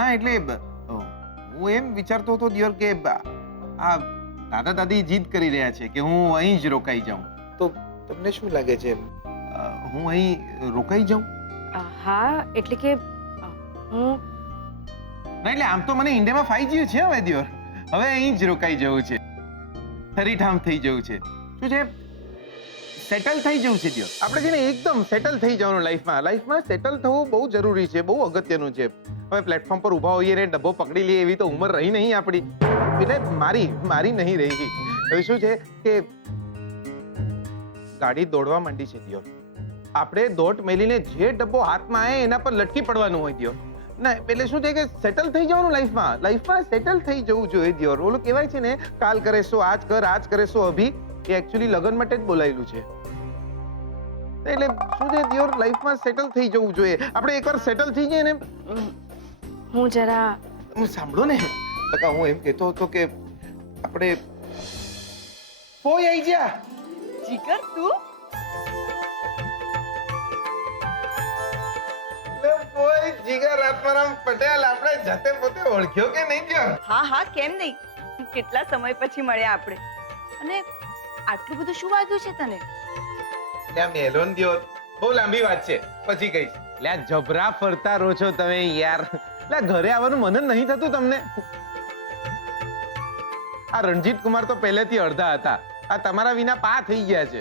ના એટલે હું એમ વિચારતો હતો દિયોર કે આ દાદા દાદી જીદ કરી રહ્યા છે કે હું અહીં જ રોકાઈ જાઉં, તો તમને શું લાગે છે હું અહીં રોકાઈ જાઉં? હા એટલે કે હું ના એટલે આમ તો મને ઇન્ડિયામાં ફાઈ ગયું છે હવે દિયોર, હવે અહીં જ રોકાઈ જવું છે, ઠરીઠામ થઈ જવું છે. શું છે, સેટલ થઈ જવું છે દિયોર. આપણે છે ને એકદમ સેટલ થઈ જવાનું લાઈફમાં સેટલ થવું બહુ જરૂરી છે, બહુ અગત્યનું છે. હવે પ્લેટફોર્મ પર ઊભા હોઈએ ને ડબ્બો પકડી લઈએ એવી તો ઉંમર રહી નહીં આપણી, એટલે મારી નહીં રહી. હવે શું છે કે ગાડી દોડવા માંડી છે દિયોર. આપણે દોટ મેલીને જે ડબ્બો હાથમાં આવે એના પર લટકી પડવાનું હોય દિયોર. ના એટલે શું છે કે સેટલ થઈ જવાનું લાઈફમાં સેટલ થઈ જવું જોઈએ દિયોર. ઓલું કહેવાય છે ને, કાલ કરે સો આજ કરે સો અભી, એ એકચ્યુઅલી લગન માટે જ બોલાયેલું છે. એટલે શું છે દિયોર, લાઈફમાં સેટલ થઈ જવું જોઈએ. આપણે એકવાર સેટલ થઈ જઈએ ને, હું જરા સાંભળો ને બકા, હું એમ કહેતો હતો કે આપણે ફોઈ આવી જા. જીગર તું ફોઈ જીગર આત્મારામ પટેલ, આપણે જાતે પોતે ઓળખ્યો કે નહીં દિયોર? હા કેમ નહીં, કેટલા સમય પછી મળ્યા આપણે. અને આટલું બધું શું વાગ્યું છે તને? એટલે આ મેલોન દિયોર બહુ લાંબી વાત છે, પછી કહીશ. એટલે આ જબરા ફરતા રહો છો તમે યાર, એટલે ઘરે આવવાનું મન જ નહીં થતું તમને. આ રણજીત કુમાર તો પહેલેથી અડધા હતા, આ તમારા વિના પા થઈ ગયા છે.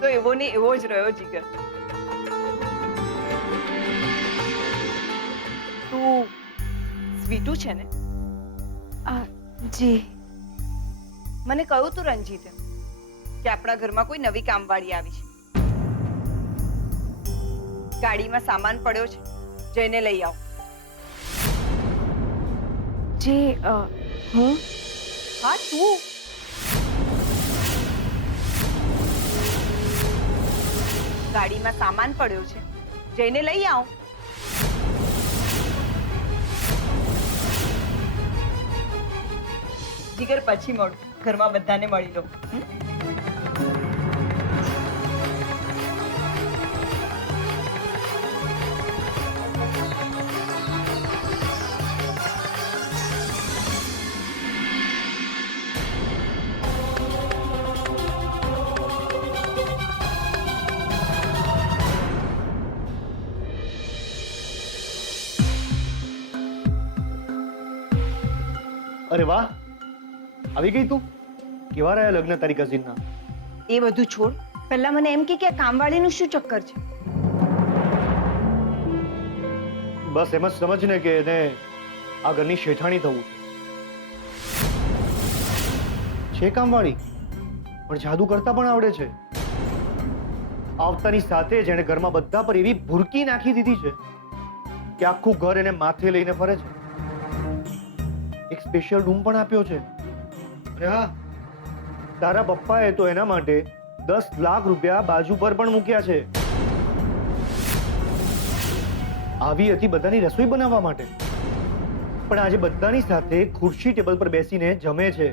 તો એવો ને એવો જ રહ્યો જીગર. તું સ્વીટુ છે ને? જી. મને કહ્યું તું રંજીતે કે આપણા ઘરમાં કોઈ નવી કામવાળી આવી છે. ગાડીમાં સામાન પડ્યો છે, જઈને લઈ આવ. જી હું હા તું. ગાડીમાં સામાન પડ્યો છે, જઈને લઈ આવ. જીગર પછી મળું, ઘરમાં બધાને મળી લો. અરે વાહ, આવી ગઈ તું. કેવા રહ્યા લગ્ન તારી કઝિનના? એ બધું છોડ, પહેલા મને એમ કે આ કામવાળીનું શું ચક્કર છે? બસ એમ જ સમજ ને કે એને આ ઘરની શેઠાણી થવું છે કામવાળી, પણ જાદુ કરતા પણ આવડે છે. આવતાની સાથે જ એણે ઘરમાં બધા પર એવી ભૂરકી નાખી દીધી છે કે આખું ઘર એને માથે લઈને ફરે છે. એક સ્પેશિયલ રૂમ પણ આપ્યો છે. અરે હા, તારા પપ્પાએ તો એના માટે 10 લાખ રૂપિયા બાજુ પર પણ મૂક્યા છે. આવી હતી બધાની રસોઈ બનાવવા માટે, પણ આજે બધાની સાથે ખુરશી ટેબલ પર બેસીને જમે છે.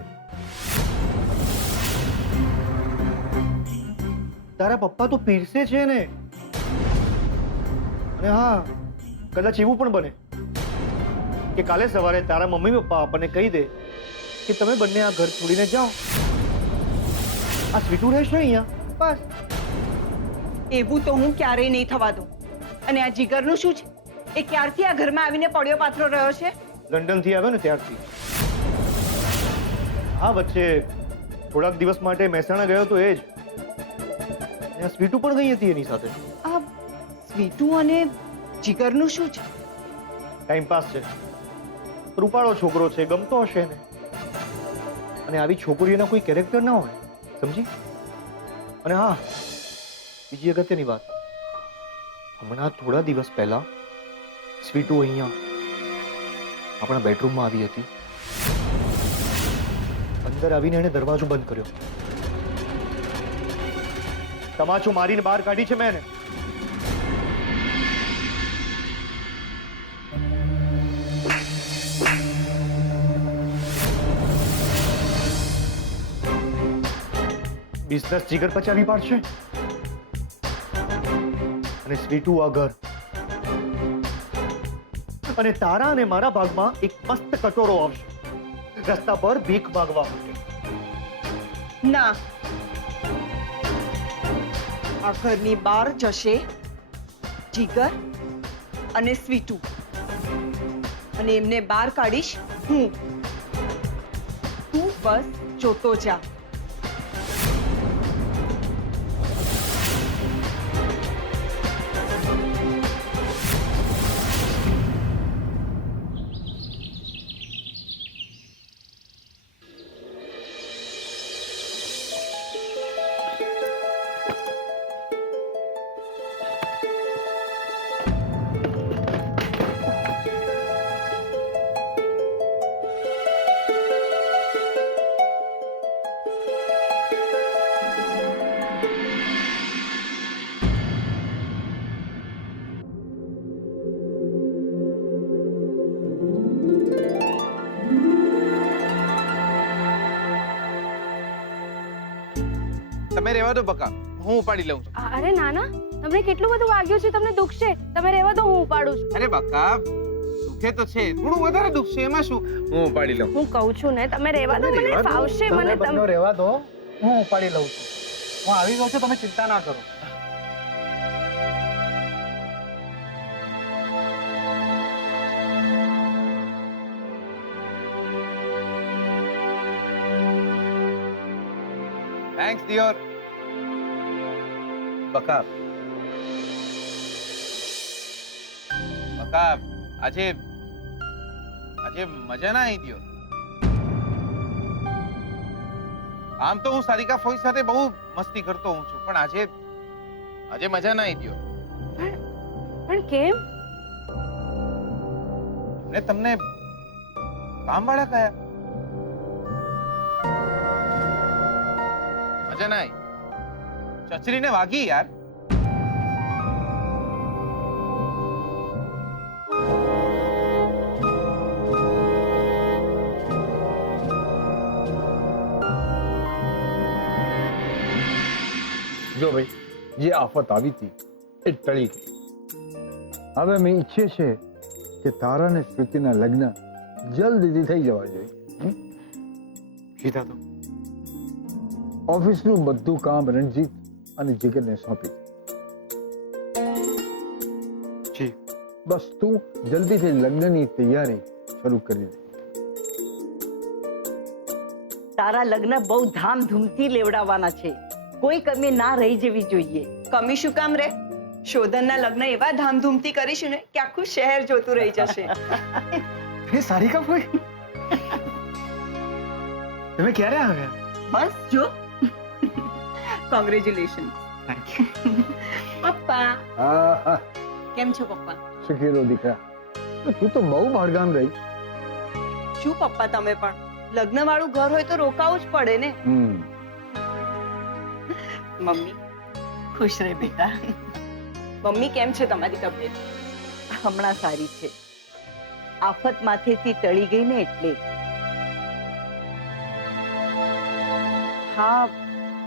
તારા પપ્પા તો પીરસે છે ને. અને હા, કદાચ એવું પણ બને કે કાલે સવારે તારા મમ્મી પપ્પા આપણને કહી દે કે તમે બંને આ ઘર છોડીને જાઓ, આ સ્વીટુ રહેશે અહીંયા. બસ એવું તો હું ક્યારેય નહીં થવા દઉં. અને આ જીગરનું શું છે? એ ક્યારથી આ ઘરમાં આવીને પડ્યો પાથરો રહ્યો છે? લંડન થી આવ્યો ને ત્યારથી. હા, વચ્ચે થોડાક દિવસ માટે મહેસાણા ગયો તો એ જ. સ્વીટુ પણ ગઈ હતી એની સાથે. આ સ્વીટુ અને જીગરનું શું છે? ટાઈમ પાસ છે. રૂપાળો છોકરો છે, ગમતો હશે ને. અને આવી છોકરીઓના કોઈ કેરેક્ટર ના હોય, સમજી? અને હા, બીજી અગત્યની વાત, હમણાં થોડા દિવસ પહેલા સ્વીટુ અહીંયા આપણા બેડરૂમમાં આવી હતી. અંદર આવીને એને દરવાજો બંધ કર્યો, તમાચો મારીને બહાર કાઢી છે મેં એને. બિઝનેસ જીગર પચાવી પાડશે અને સ્વીટુ આ ઘર અને તારા અને મારા ભાગમાં એક મસ્ત કટોરો આવશે રસ્તા પર ભીખ માંગવા માટે. ના, આ ઘરની બહાર જશે જીગર અને સ્વીટુ, અને એમને બહાર કાઢીશ હું. તું બસ જોતો જા. તમે રહેવા દો બકા, હું ઉપાડી લઉં છું. અરે નાના, તમને કેટલું બધું વાગ્યું છે, તમને દુખશે. તમે રહેવા દો, હું ઉપાડું છું. અરે બકા, દુખે તો છે, થોડું વધારે દુખશે, એમાં શું? હું ઉપાડી લઉં. હું કહું છું ને, તમે રહેવા દો, મને રહેવા દો. ફાવશે. તમે મને બંને રહેવા દો, હું ઉપાડી લઉં છું. હું આવી ગયો છું, તમે ચિંતા ના કરો. Thanks dear. બકા બકા, આજે મજા ના આવી દિયો. આમ તો હું સારિકા ફોઈ સાથે બહુ મસ્તી કરતો હું છું, પણ આજે મજા ના આવી દિયો. પણ કેમ? ને તમને કામવાળા કયા મજા ના આવી? ચચરીને વાગી યાર. જો ભાઈ, જે આફત આવી હતી એ ટળી ગઈ. હવે મેં ઈચ્છે છે કે તારા ને શ્રુતિના લગ્ન જલ્દીથી થઈ જવા જોઈએ. સીધા તો ઓફિસનું બધું કામ રણજીત અને જીગરને સોંપી જી. બસ તું જલ્દીથી લગ્નની તૈયારી શરૂ કરી દે. તારા લગ્ન બહુ ધામધૂમથી લેવડાવવાના છે, કોઈ કમી ના રહી જવી જોઈએ. કમી શું કામ રે? શોધનના લગ્ન એવા ધામધૂમથી કરીશું ને કે આખું શહેર જોતું રહી જશે. એ સારિકા ફોઈ, તમે ક્યારે આવ્યા? બસ જો. કોંગ્રેચ્યુલેશન. Thank you. પપ્પા હા, કેમ છો પપ્પા? સુખીરો દીકરા. તું તો બહુ બહારગામ રહી. શું પપ્પા, તમે પણ લગ્ન વાળું ઘર હોય તો રોકાવું જ પડે ને. મમ્મી ખુશ રહે બેટા. મમ્મી કેમ છે તમારી તબિયત? હમણાં સારી છે, આફત માથેથી ટળી ગઈ ને એટલે. હા,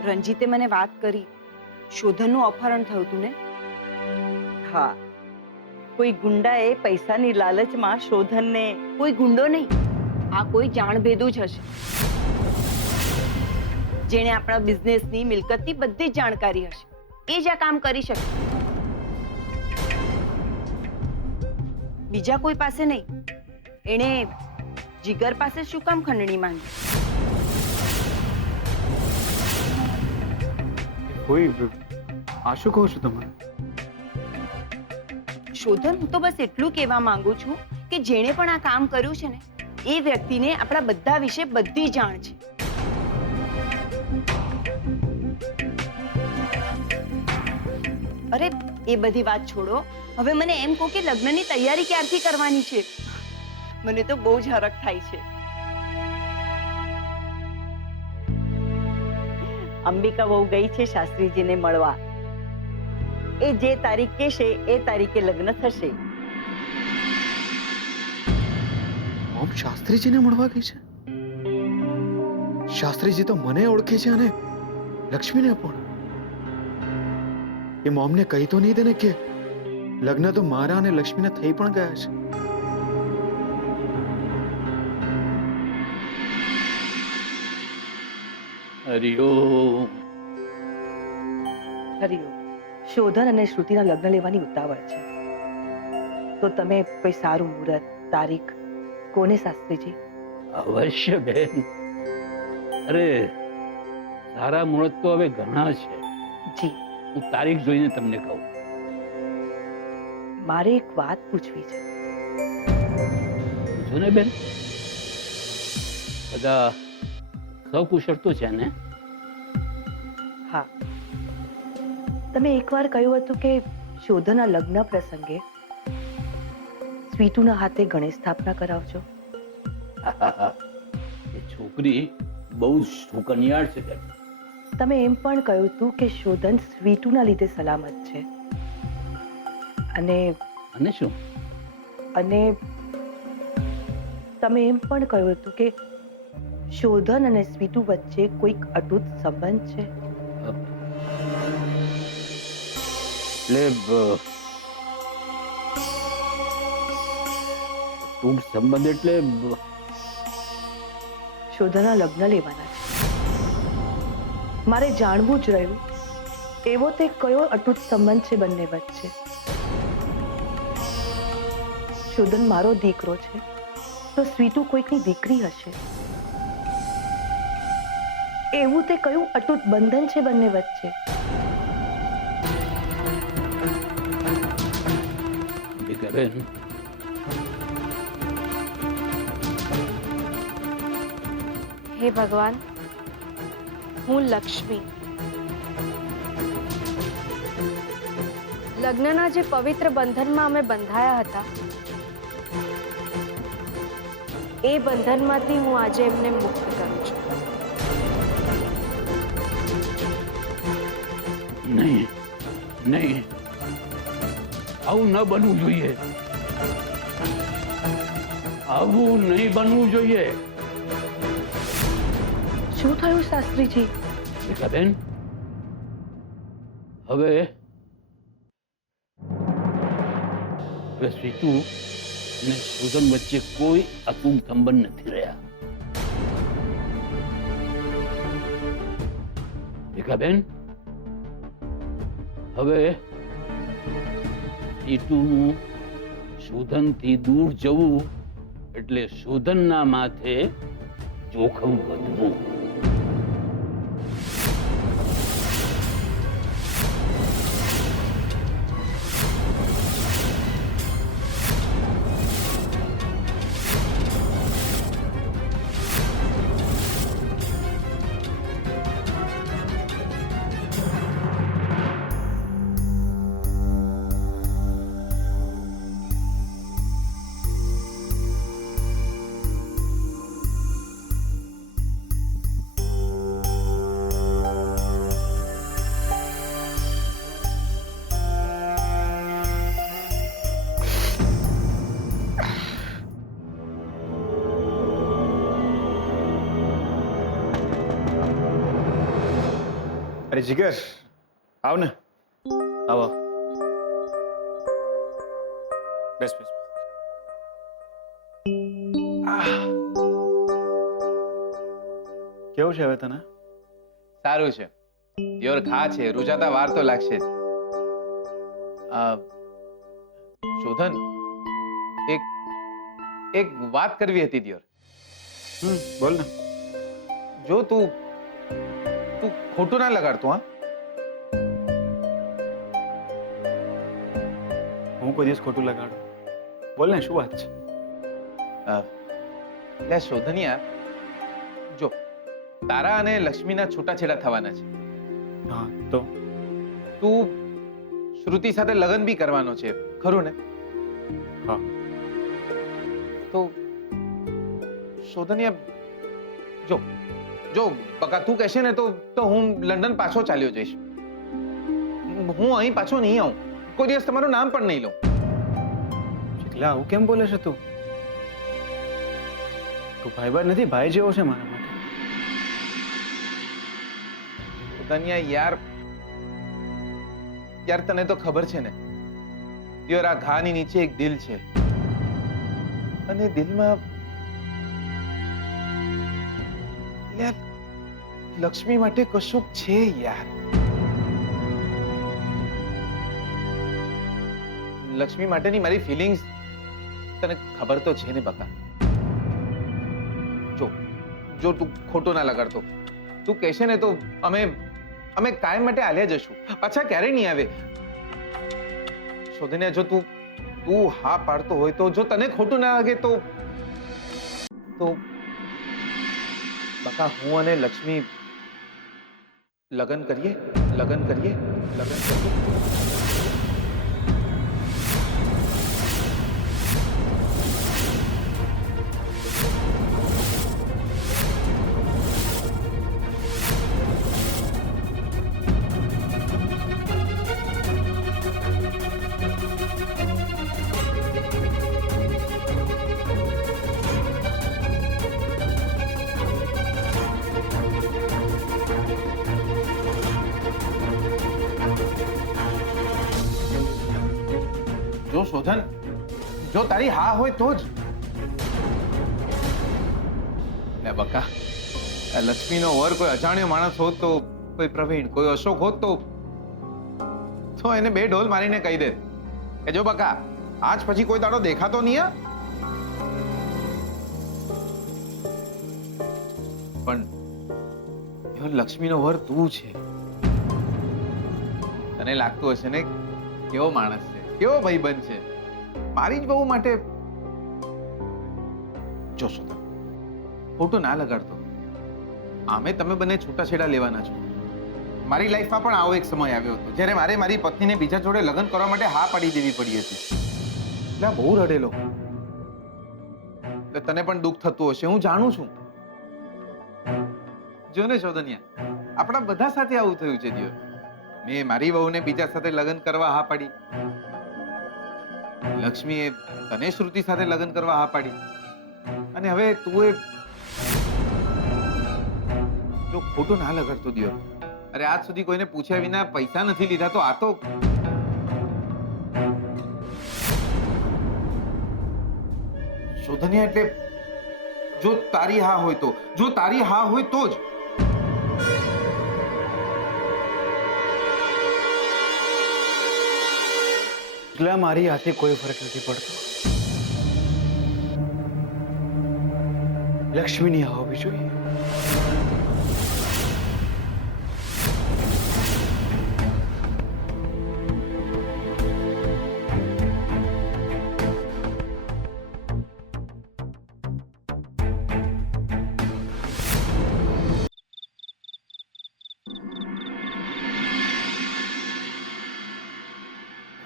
રંજીતે મને વાત કરી, શોધનનું અપહરણ થયું હતું ને? હા, કોઈ ગુંડાએ પૈસાની લાલચમાં શોધનને. કોઈ ગુંડો નહીં, આ કોઈ જાણભેદું જ હશે, જેણે આપણા બિઝનેસની મિલકતની બધી જ જાણકારી હશે. એ જ આ કામ કરી શકે, બીજા કોઈ પાસે નહીં. એણે જીગર પાસે શું કામ ખંડણી માંગી? કોઈ આ શું કહો છો તમે? શોધન, હું તો બસ એટલું કહેવા માંગુ છું કે જેણે પણ આ કામ કર્યું છે ને, એ વ્યક્તિને આપણા બધા વિશે બધી જાણ છે. અરે એ બધી વાત છોડો, હવે મને એમ કહો કે લગ્નની તૈયારી ક્યારથી કરવાની છે? મને તો બહુ જ હરખ થાય છે. અંબિકા વહુ ગઈ છે શાસ્ત્રીજીને મળવા. એ જે તારીખ કહેશે એ તારીખે લગ્ન થશે. મોમ શાસ્ત્રીજીને મળવા ગઈ છે? શાસ્ત્રીજી તો મને ઓળખે છે અને લક્ષ્મીને પણ. એ મોમને કહી તો નહીં દે ને કે લગ્ન તો મારા અને લક્ષ્મીના થઈ પણ ગયા છે. હરિઓમ. હરિયો, શોધન અને શ્રુતિના લગ્ન લેવાની ઉતાવળ છે, તો તમે કોઈ સારું મુહૂર્ત તારીખ કોને શાસ્ત્રીજી? અવશ્ય બેન. અરે સારા મુહૂર્ત તો હવે ઘણા છે. જી, હું તારીખ જોઈને તમને કહું. મારે એક વાત પૂછવી છે. પૂછો ને બેન. બધા સૌકુશળ તો છે ને? હા, તમે એકવાર કહ્યું હતું કે શોધના લગ્ન પ્રસંગે સ્વીટુના હાથે ગણેશ સ્થાપના કરાવજો. એ છોકરી બહુ જ સુકન્યાળ છે બેન. તમે એમ પણ કહ્યું હતું કે શોધન સ્વીટુના લીધે સલામત છે, અને અને શું? અને તમે એમ પણ કહ્યું હતું કે શોધન અને સ્વીટુ વચ્ચે કોઈક અતૂટ સંબંધ છે. એટલે ટૂંક સંબંધ એટલે શોધના લગ્ન લેવાના છે. મારે જાણવું જ રહ્યું એવો તે કયો અતૂટ સંબંધ છે બંને વચ્ચે. શોધન મારો દીકરો છે તો સ્વીટુ કોઈકની દીકરી હશે. એવું તે કયું અતૂટ બંધન છે બંને વચ્ચે? બેન, હે ભગવાન, હું લક્ષ્મી લગ્નના જે પવિત્ર બંધનમાં અમે બંધાયા હતા, એ બંધનમાંથી હું આજે એમને મુક્ત કરું છું. નહીં નહીં, આવું ન બનવું જોઈએ. આવું નહીં બનવું જોઈએ. શું થયું શાસ્ત્રીજી? બેન, હવે સ્વીટુ અને સુદન વચ્ચે કોઈ અતૂટ સંબંધ નથી રહ્યા. બેન, હવે સ્વીટુનું શોધનથી દૂર જવું એટલે શોધનના માથે જોખમ વધવું. અરે જીગર, આવ ને. આવો. બેસ બેસ. કેવું છે હવે તને? સારું છે દિયોર. ખા છે, રૂજાતા વાર તો લાગશે જ. શોધન, એક વાત કરવી હતી દિયોર. બોલ ને. જો તું ખોટું ના લગાડતો. હા, હું કોઈ દિવસ ખોટું લગાડું? બોલ ને, શું વાત છે? લે શોધનિયા, જો તારા અને લક્ષ્મીના છૂટાછેડા થવાના છે. હા, તો તું શ્રુતિ સાથે લગ્ન બી કરવાનો છે, ખરું ને? હા. તો શોધનિયા, જો જો બકા તું કહેશે ને તો હું લંડન પાછો ચાલ્યો જઈશ. હું અહીં પાછો નહીં આવું. કોઈ દિવસ તમારું નામ પણ નહીં લઉં. શીતલા, આવું કેમ બોલે છે તું? તું ભાઈબંધ નથી, ભાઈ જેવો છે મારા માટે. તનિયા યાર તને તો ખબર છે ને યાર, આ ઘાની નીચે એક દિલ છે, અને દિલમાં લક્ષ્મી માટે કશુંક છે યાર. લક્ષ્મી માટેની મારી ફિલિંગ્સ તને ખબર તો છે ને બકા. જો તું ખોટો ના લગાડતો, તું કહેશે ને તો અમે કાયમ માટે આલ્યા જશું, પાછા ક્યારે નહીં આવે. શોધને જો તું હા પાડતો હોય તો, જો તને ખોટું ના લાગે તો બકા હું અને લક્ષ્મી લગ્ન કરીએ. જો શોધન, જો તારી હા હોય તો જ. લે બકા, આ લક્ષ્મીનો વર કોઈ અજાણ્યો માણસ હોત તો, કોઈ પ્રવીણ, કોઈ અશોક હોત તો એને બે ઢોલ મારીને કહી દે કે જો બકા આજ પછી કોઈ દાડો દેખાતો નહીં. પણ લક્ષ્મીનો વર તું છે. તને લાગતું હશે ને કેવો માણસ છે, કેવો ભાઈબંધ છે, મારી જ બહુ માટે. જો શોધન, ખોટું ના લગાડતો. આમે તમે બંને છૂટાછેડા લેવાના છો. મારી લાઈફમાં પણ આવો એક સમય આવ્યો હતો જ્યારે મારે મારી પત્નીને બીજા જોડે લગ્ન કરવા માટે હા પાડી દેવી પડી હતી. એટલે બહુ રડેલો. એટલે તને પણ દુઃખ થતું હશે, હું જાણું છું. જો ને શોધનિયા, આપણા બધા સાથે આવું થયું છે દિયો. મેં મારી વહુને બીજા સાથે લગ્ન કરવા હા પાડી, લક્ષ્મીએ તને શ્રુતિ સાથે લગ્ન કરવા હા પાડી, અને હવે તું જો ખોટું ના લગાડતો દિયો. અરે આજ સુધી કોઈને પૂછ્યા વિના પૈસા નથી લીધા તો આ તો શોધનિયા. એટલે જો તારી હા હોય તો, જો તારી હા હોય તો જ. એટલે મારી હાથે કોઈ ફરક નથી પડતો. લક્ષ્મીની હોવી જોઈએ.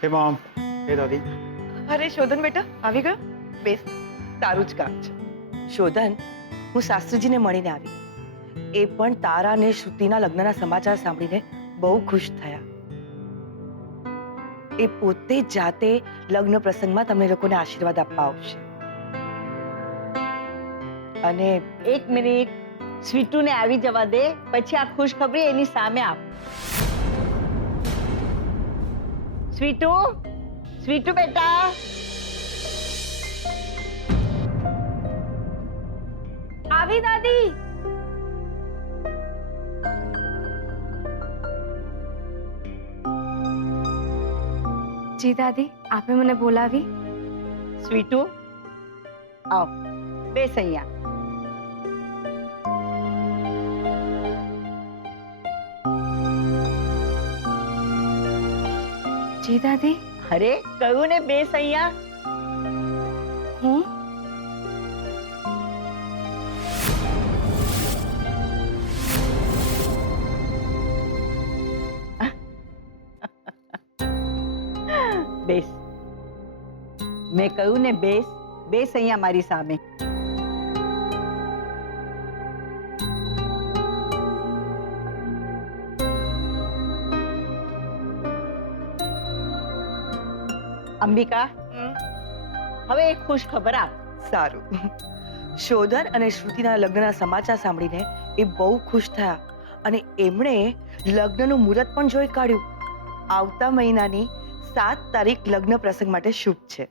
હે મોમ, હે દાદી. અરે શોધન બેટા, આવી ગયો? બેસ, તારું જ કામ છે. શોધન, હું શાસ્ત્રીજીને મળીને આવી. એ પણ તારા અને શ્રુતિના લગ્નના સમાચાર સાંભળીને બહુ ખુશ થયા. એ પોતે જાતે લગ્ન પ્રસંગમાં તમને લોકોને આશીર્વાદ આપવા આવશે. અને એક મિનિટ, સ્વીટુને આવી જવા દે, પછી આ ખુશખબરી એની સામે આપ. સ્વીટુ બેટા. આવી દાદી. જી દાદી, આપે મને બોલાવી? સ્વીટુ, આવ, બેસ અહીંયા. જી દાદી. અરે કહ્યું ને બેસ અહીંયા. હું બેસ. મેં કહ્યું ને બેસ, બેસ અહીંયા મારી સામે. અંબિકા, હવે એક ખુશ ખબર આપ. સારું. શોધન અને શ્રુતિના લગ્નના સમાચાર સાંભળીને એ બહુ ખુશ થયા અને એમણે લગ્નનું મુહૂર્ત પણ જોઈ કાઢ્યું. આવતા મહિનાની 7 તારીખ લગ્ન પ્રસંગ માટે શુભ છે.